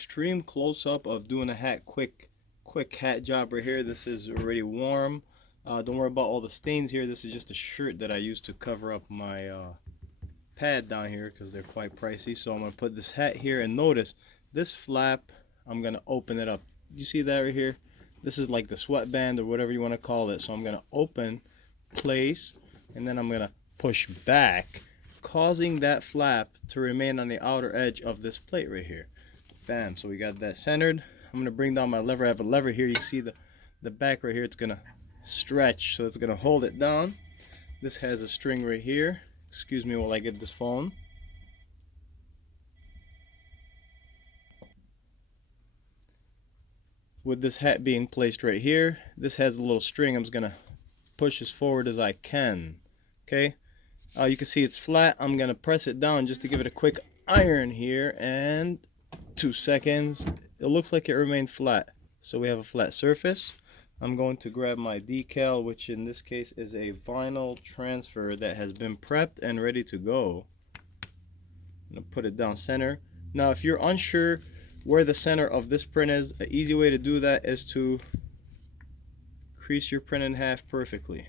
extreme close-up of doing a hat quick hat job right here. This is already warm. Don't worry about all the stains here. This is just a shirt that I used to cover up my pad down here because they're quite pricey. So I'm going to put this hat here, and notice this flap, I'm going to open it up. You see that right here? This is like the sweatband or whatever you want to call it. So I'm going to open, place, and then I'm going to push back, causing that flap to remain on the outer edge of this plate right here. Bam, so we got that centered. I'm going to bring down my lever. I have a lever here. You see the back right here, it's going to stretch, so it's going to hold it down. This has a string right here. Excuse me while I get this phone. With this hat being placed right here, this has a little string. I'm just going to push as forward as I can. Okay, you can see it's flat. I'm going to press it down just to give it a quick iron here, and 2 seconds. It looks like it remained flat. So we have a flat surface. I'm going to grab my decal, which in this case is a vinyl transfer that has been prepped and ready to go. I'm going to put it down center. Now if you're unsure where the center of this print is, an easy way to do that is to crease your print in half perfectly.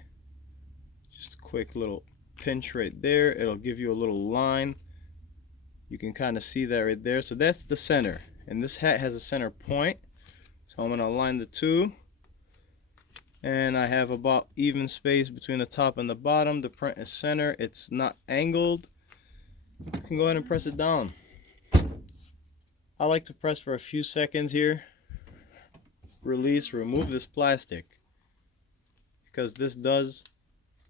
Just a quick little pinch right there. It'll give you a little line. You can kind of see that right there. So that's the center, and this hat has a center point. So I'm going to align the two, and I have about even space between the top and the bottom. The print is center. It's not angled. You can go ahead and press it down. I like to press for a few seconds here. Release, remove this plastic, because this does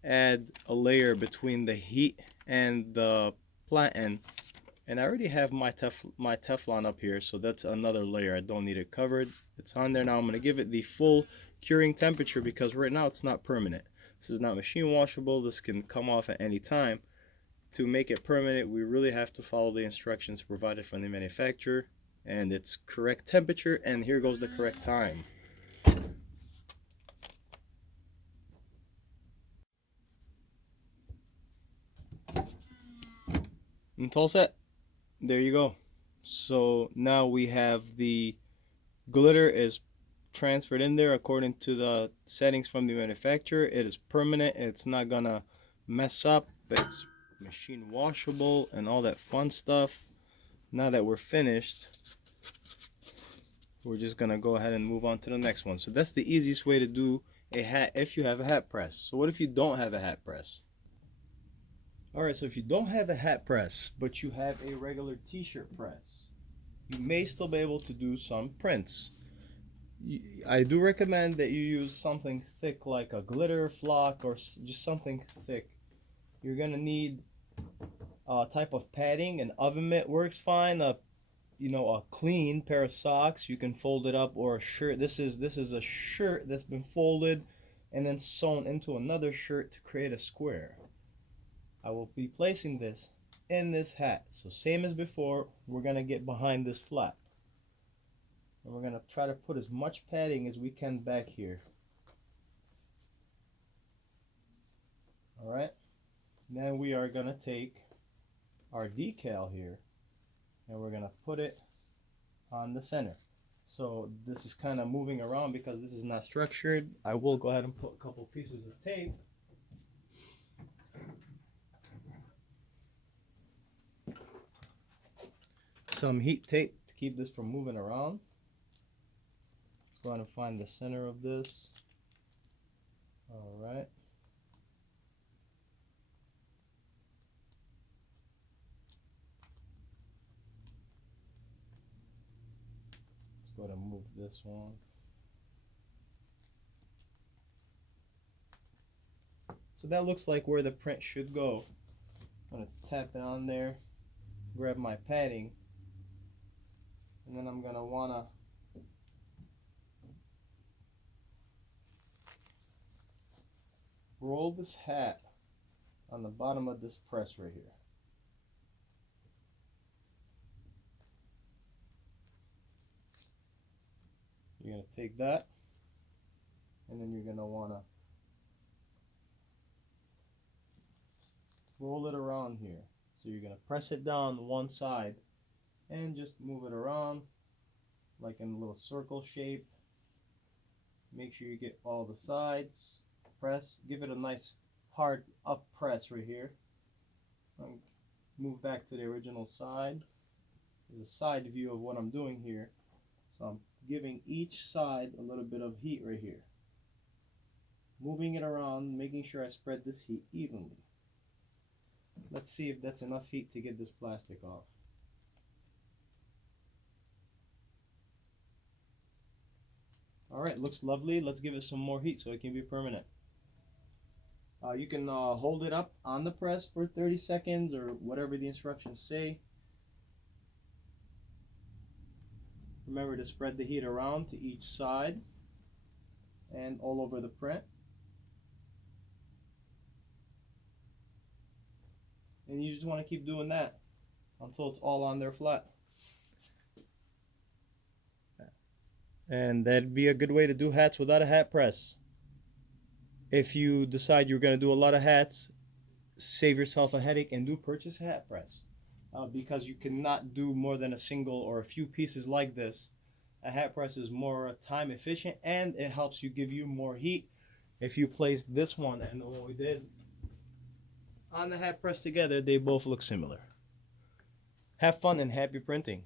add a layer between the heat and the platen. And I already have my Teflon up here, so that's another layer. I don't need it covered. It's on there now. I'm going to give it the full curing temperature because right now it's not permanent. This is not machine washable. This can come off at any time. To make it permanent, we really have to follow the instructions provided from the manufacturer and its correct temperature. And here goes the correct time. And it's all set. There you go. So now we have the glitter is transferred in there according to the settings from the manufacturer. It is permanent. It's not gonna mess up. It's machine washable and all that fun stuff. Now that we're finished, we're just gonna go ahead and move on to the next one. So that's the easiest way to do a hat if you have a hat press. So what if you don't have a hat press? Alright, so if you don't have a hat press, but you have a regular t-shirt press, you may still be able to do some prints. I do recommend that you use something thick like a glitter flock or just something thick. You're going to need a type of padding. An oven mitt works fine. A clean pair of socks. You can fold it up, or a shirt. This is a shirt that's been folded and then sewn into another shirt to create a square. I will be placing this in this hat. So same as before, we're going to get behind this flap. And we're going to try to put as much padding as we can back here. Alright. Then we are going to take our decal here and we're going to put it on the center. So this is kind of moving around because this is not structured. I will go ahead and put a couple pieces of tape. Some heat tape to keep this from moving around. Let's go ahead and find the center of this. Alright. Let's go ahead and move this one. So that looks like where the print should go. I'm going to tap it on there, grab my padding, and then I'm going to want to roll this hat on the bottom of this press right here. You're going to take that, and then you're going to want to roll it around here. So you're going to press it down one side and just move it around like in a little circle shape. Make sure you get all the sides. Press. Give it a nice hard up press right here. Move back to the original side. There's a side view of what I'm doing here. So I'm giving each side a little bit of heat right here. Moving it around, making sure I spread this heat evenly. Let's see if that's enough heat to get this plastic off. Alright, looks lovely. Let's give it some more heat so it can be permanent. You can hold it up on the press for 30 seconds or whatever the instructions say. Remember to spread the heat around to each side and all over the print. And you just want to keep doing that until it's all on there flat. And that'd be a good way to do hats without a hat press. If you decide you're going to do a lot of hats, save yourself a headache and do purchase a hat press. Because you cannot do more than a single or a few pieces like this. A hat press is more time efficient and it helps you give you more heat. If you place this one and the one we did on the hat press together, they both look similar. Have fun and happy printing.